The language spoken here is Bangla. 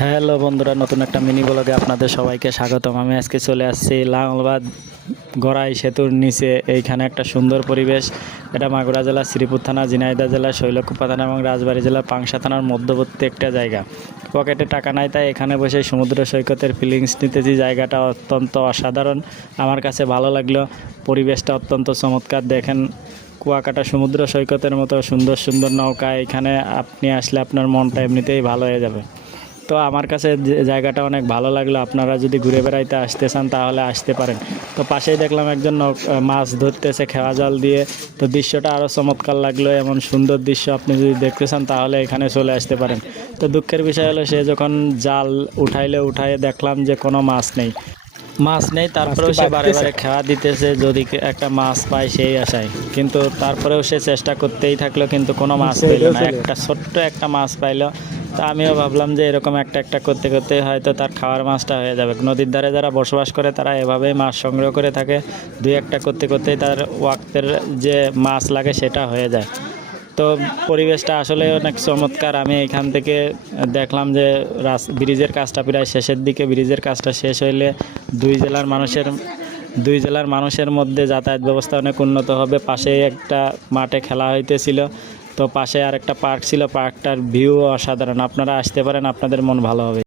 হ্যালো বন্ধুরা, নতুন একটা মিনি ব্লগে আপনাদের সবাইকে স্বাগতম। আমি আজকে চলে আসছি লাঙ্গলবাদ গড়াই সেতুর নিচে। এইখানে একটা সুন্দর পরিবেশ। এটা মাগুরা জেলা, শ্রীপুর থানা, ঝিনাইদহ জেলা, শৈলকুপা থানা এবং রাজবাড়ী জেলার পাংশা থানার মধ্যবর্তী একটা জায়গা। পকেটে টাকা নাই, তাই এখানে বসে সমুদ্র সৈকতের ফিলিংস নিতেছি। জায়গাটা অত্যন্ত অসাধারণ, আমার কাছে ভালো লাগলো। পরিবেশটা অত্যন্ত চমৎকার। দেখেন, কুয়াকাটা সমুদ্র সৈকতের মতো সুন্দর সুন্দর নৌকা। এখানে আপনি আসলে আপনার মনটা এমনিতেই ভালো হয়ে যাবে। তো আমার কাছে জায়গাটা অনেক ভালো লাগলো। আপনারা যদি ঘুরে বেড়াইতে আসতে চান তাহলে আসতে পারেন। তো পাশেই দেখলাম একজন মাছ ধরতেছে খেওয়া জাল দিয়ে। তো দৃশ্যটা আরও চমৎকার লাগলো। এমন সুন্দর দৃশ্য আপনি যদি দেখতে চান তাহলে এখানে চলে আসতে পারেন। তো দুঃখের বিষয় হলো, সে যখন জাল উঠাইয়ে দেখলাম যে কোনো মাছ নেই। তারপরেও সে বারে বারে খেওয়া দিতেছে যদি একটা মাছ পায় সেই আশায়। কিন্তু তারপরেও সে চেষ্টা করতেই থাকলো, কিন্তু কোনো মাছ পাইল না। একটা ছোট্ট একটা মাছ পাইলো। তা আমিও ভাবলাম যে এরকম একটা করতে করতে হয়তো তার খাওয়ার মাছটা হয়ে যাবে। নদীর ধারে যারা বসবাস করে তারা এভাবেই মাছ সংগ্রহ করে থাকে। দুই একটা করতে করতেই তার ওয়াক্তের যে মাছ লাগে সেটা হয়ে যায়। তো পরিবেশটা আসলে অনেক চমৎকার। আমি এখান থেকে দেখলাম যে ব্রিজের কাজটা প্রায় শেষের দিকে। ব্রিজের কাজটা শেষ হইলে দুই জেলার মানুষের মধ্যে যাতায়াত ব্যবস্থা অনেক উন্নত হবে। পাশে একটা মাঠে খেলা হইতেছিল, তো পাশে আর একটা পার্ক ছিল। পার্কটার ভিউ অসাধারণ। আপনারা আসতে পারেন, আপনাদের মন ভালো হবে।